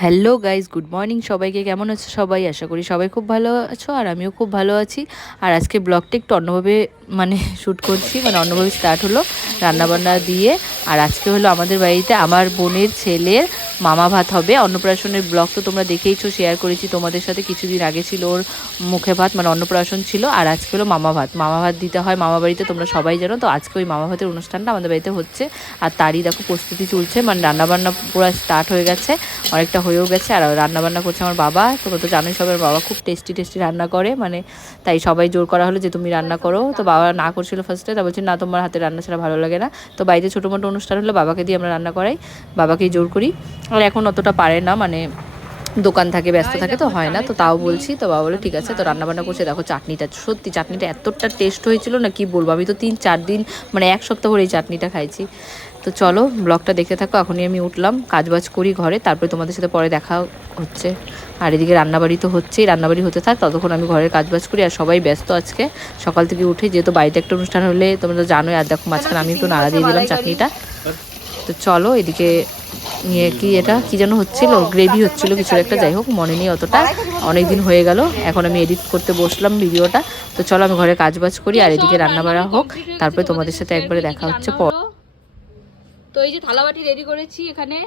Hello guys good morning সবাইকে কেমন আছো? সবাই আশা করি সবাই খুব ভালো আছো আর আমিও খুব ভালো আছি। আর আজকে ব্লগটা একটু অন্যভাবে মানে শ্যুট করছি মানে অন্যভাবে স্টার্ট হলো রান্নাবান্না দিয়ে। আর আজকে হলো আমাদের বাড়িতে আমার বোনের ছেলের মামা ভাত হবে। অন্নপ্রাশনের ব্লগ তো তোমরা দেখেইছো শেয়ার করেছি। তোমাদের সাথে কিছুদিন আগে ছিল ওর মুখে ভাত মানে অন্নপ্রাশন ছিল। আর আজকে হলো মামা ভাত। মামা ভাত দিতে হয় মামা বাড়িতে, তোমরা সবাই জানো। তো আজকে ওই মামা ভাতের অনুষ্ঠানটা আমাদের বাড়িতে হচ্ছে। আর তারই, দেখো, প্রস্তুতি চলছে। মানে রান্নাবান্না পুরো স্টার্ট হয়ে গেছে। অনেকটা হয়েও গেছে আর রান্না বান্না করছে আমার বাবা। তোমরা তো জানোই সবার বাবা খুব টেস্টি টেস্টি রান্না করে। মানে তাই সবাই জোর করা হলো যে তুমি রান্না করো। তো বাবা না করছিল ফার্স্টে তা বলছে না তোমার হাতে রান্না ছাড়া ভালো লাগে না। তো বাড়িতে ছোটো মোটো অনুষ্ঠান হলে বাবাকে দিয়ে আমরা রান্না করাই। বাবাকেই জোর করি। আর এখন অতটা পারে না মানে দোকান থাকে ব্যস্ত থাকে তো হয় না। তো তাও বলছি তো বাবা বলে ঠিক আছে তো রান্না বান্না করছে। দেখো চাটনিটা সত্যি চাটনিটা এতটা টেস্ট হয়েছিল না কি বলব? আমি তো তিন চার দিন মানে এক সপ্তাহ ধরে এই চাটনিটা খাইছি। তো চলো, ব্লগটা দেখতে থাকো, এখনই আমি উঠলাম, কাজবাজ করি ঘরে, তারপরে তোমাদের সাথে পরে দেখা হচ্ছে। আর এদিকে রান্নাবাড়ি তো হচ্ছেই, রান্নাবাড়ি হতে থাক, ততক্ষণ আমি ঘরের কাজবাজ করি, আর সবাই ব্যস্ত আজকে। সকাল থেকে উঠে যেহেতু বাড়িতে একটা অনুষ্ঠান হলে, তোমরা তো জানোই, আর দেখো মাঝখানে আমি তো নাড়া দিয়ে দিলাম চাটনিটা। তো চলো, এদিকে নিয়ে কি এটা, কি যেন হচ্ছিল, গ্রেভি হচ্ছিল কিছু একটা, যাই হোক, মনে নেই অতটা। অনেক দিন হয়ে গেল, এখন আমি এডিট করতে বসলাম ভিডিওটা। তো চলো, আমি ঘরে কাজবাজ করি, আর এদিকে রান্না বাড়া হোক, তারপরে তোমাদের সাথে একবারে দেখা হচ্ছে পর তো এই যে থালাবাটি রেডি করেছি এখানে।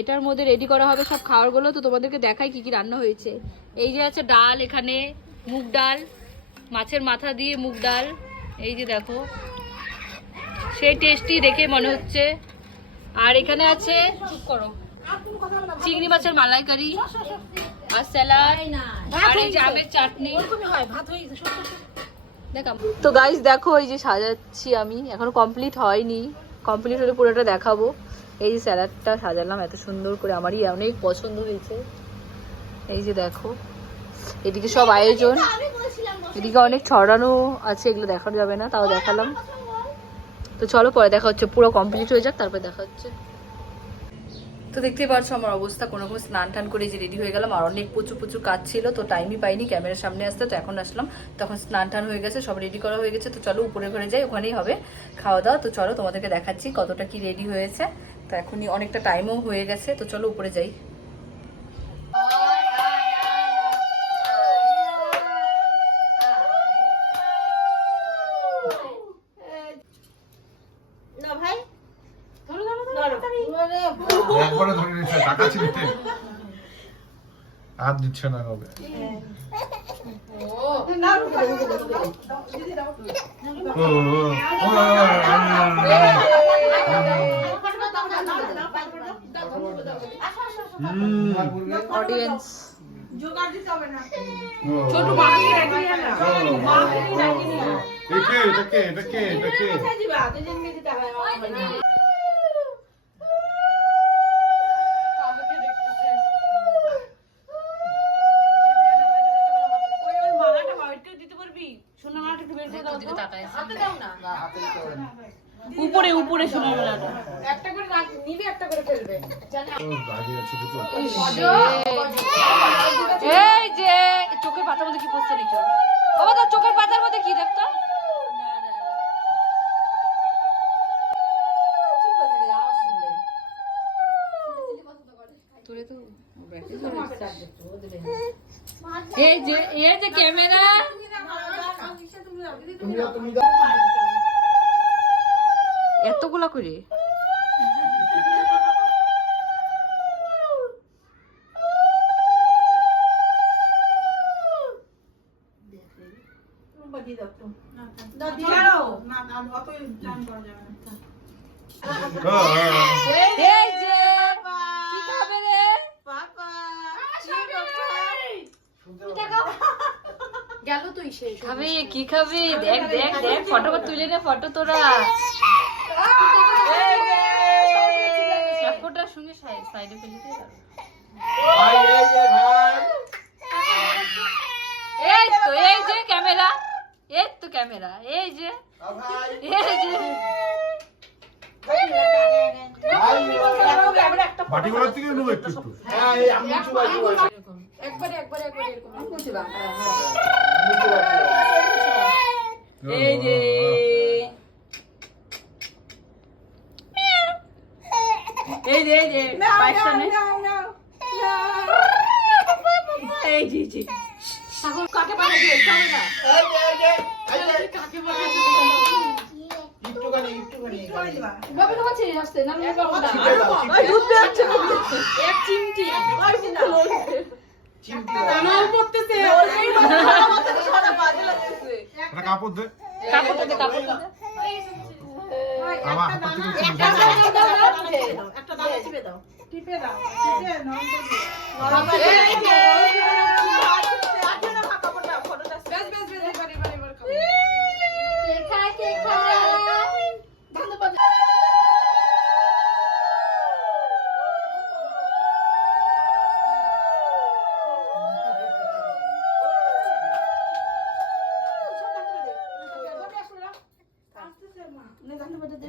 এটার মধ্যে রেডি করা হবে সব খাবারগুলো। তো তোমাদেরকে দেখাই কি কি রান্না হয়েছে। এই যে আছে ডাল এখানে মুগ ডাল মাছের মাথা দিয়ে মুগ ডাল। এই যে দেখো সেই টেস্টি দেখে মনে হচ্ছে। আর এখানে আছে চুপ করো চিংড়ি মাছের মালাইকারি আর স্যালাড। আর এই যে আমের চাটনি। দেখাম। তো গাইস দেখো এই যে সাজাচ্ছি আমি। এখনও কমপ্লিট হয়নি। কমপ্লিট হলে পুরোটা দেখাবো। এই যে স্যালাডটা সাজালাম, এত সুন্দর করে আমারই অনেক পছন্দ হয়েছে। এই যে দেখো, এদিকে সব আয়োজন। এদিকে অনেক ছড়ানো আছে, এগুলো দেখানো যাবে না, তাও দেখালাম। তো চলো পরে দেখা হচ্ছে, পুরো কমপ্লিট হয়ে যাক, তারপরে দেখা হচ্ছে। তো দেখতেই পাচ্ছ আমার অবস্থা, কোনো রকম স্নান টান করে যে রেডি হয়ে গেলাম, আর অনেক প্রচুর প্রচুর কাজ ছিল, তো টাইমই পাইনি ক্যামেরার সামনে আসতে, তো এখন আসলাম। তখন স্নান টান হয়ে গেছে, সব রেডি করা হয়ে গেছে, তো চলো উপরে ঘরে যাই, ওখানেই হবে। খাওয়া দাওয়া, তো চলো তোমাদেরকে দেখাচ্ছি কতটা কি রেডি হয়েছে। তো এখনই অনেকটা টাইমও হয়ে গেছে, তো চলো উপরে যাই। একবারে ধরে নিচ্ছে টাকা ছিনতে। আর দিচ্ছে না কবে? ও, ও, ও, হুম, অডিয়েন্স ও, ছোট একে এটাকে এটাকে এটাকে উপরে উপরে সোনার বেলাটা ও, দাঁড়িয়ে আছে বুঝো এই যে চোখের পাতার মধ্যে কি পড়ছে নাকি? বাবা চোখের পাতার মধ্যে কি দেখতো এই যে এই যে ক্যামেরা এতগুলা করে এই যে কি খাবে রে? খাবে কি খাবে? দেখ দেখ দেখ ফটো তুলে নে ফটো তোরা। সাইডে ফেলে দিয়ে এই যে এই তো এই যে ক্যামেরা। এই তো ক্যামেরা এই যে। এই যে। বাটিগুলোর থেকে নেব একটু। একটু এই যে এই যে এই যে পায়েসটা নে এই যে এই যে ঠাকুর কাকে পাঠাবে সবে না কাকে তোমার ছেড়ে আসতে না আমি বাবা না। দুধ বেরোচ্ছে এক চিমটি নাও পড়তেছে। একটা কাপড় দে। কাপড়টা দে কাপড়টা আমার হাতের থেকে একটু নিচে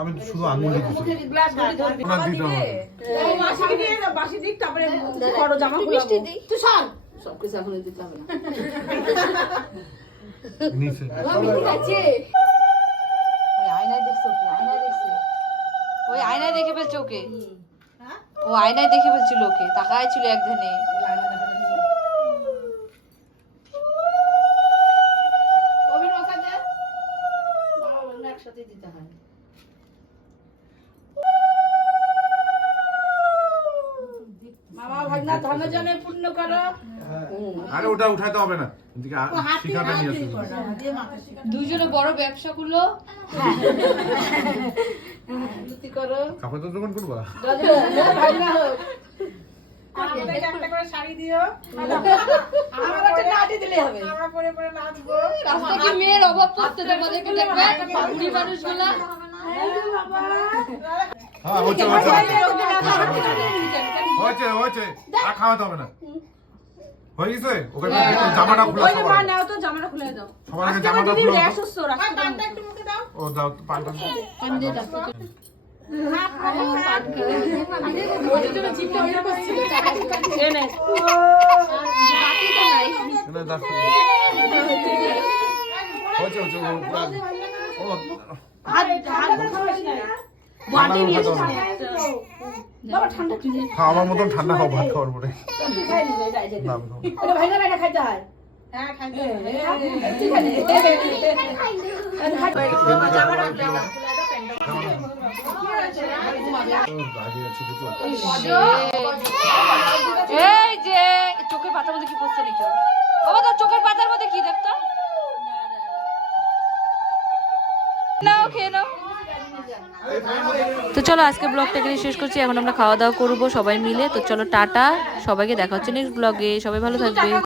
আমি শুধু আঙুল দিতেছি ওনার দিতে হবে। নিচে। ওই আয়নায় দেখছ কি আয়নায় দেখছে। ওই আয়নায় দেখে ফেলছে ওকে। ও আয়নায় দেখে ফেলছিল ওকে। তাকায় ছিল একধানে। আরে ওটা উঠাতে হবে না এদিকে শিখাটা নিয়ে আসুন দুজনে বড় ব্যবসা করল কাপড় তো দোকান করবা রাস্তা কি মেয়ের অভাব পড়তে তোমাদেরকে দেখবে মানুষগুলা হ্যাঁ হচ্ছে আর খাওয়াতে হবে না। হয়ে গেছে? ওকে জামাটা খুলে সবার আগে। জামাটা খুলে দাও। সবার আগে জামাটা খুলে দাও। অসুস্থ রাখতে ও দাও তো পানটা। দাও। না, দাও। হচ্ছে হচ্ছে ও পুরা- ও ঠান্ডা উঠাতে হবে না। খাও, আমার মতন ঠান্ডা খাও ভাত খাওয়ার পরে? এই যে চোখের পাতার মধ্যে কি পড়ছে নাকি ওর? বাবা তোর চোখের পাতার মধ্যে কি দেখতো নাও খেয়ে নাও তো চলো আজকে ব্লগটা এখানে শেষ করছি। এখন আমরা খাওয়া দাওয়া করব সবাই মিলে। তো চলো, টাটা। সবাইকে দেখা হচ্ছে নেক্সট ব্লগে সবাই ভালো থাকবে।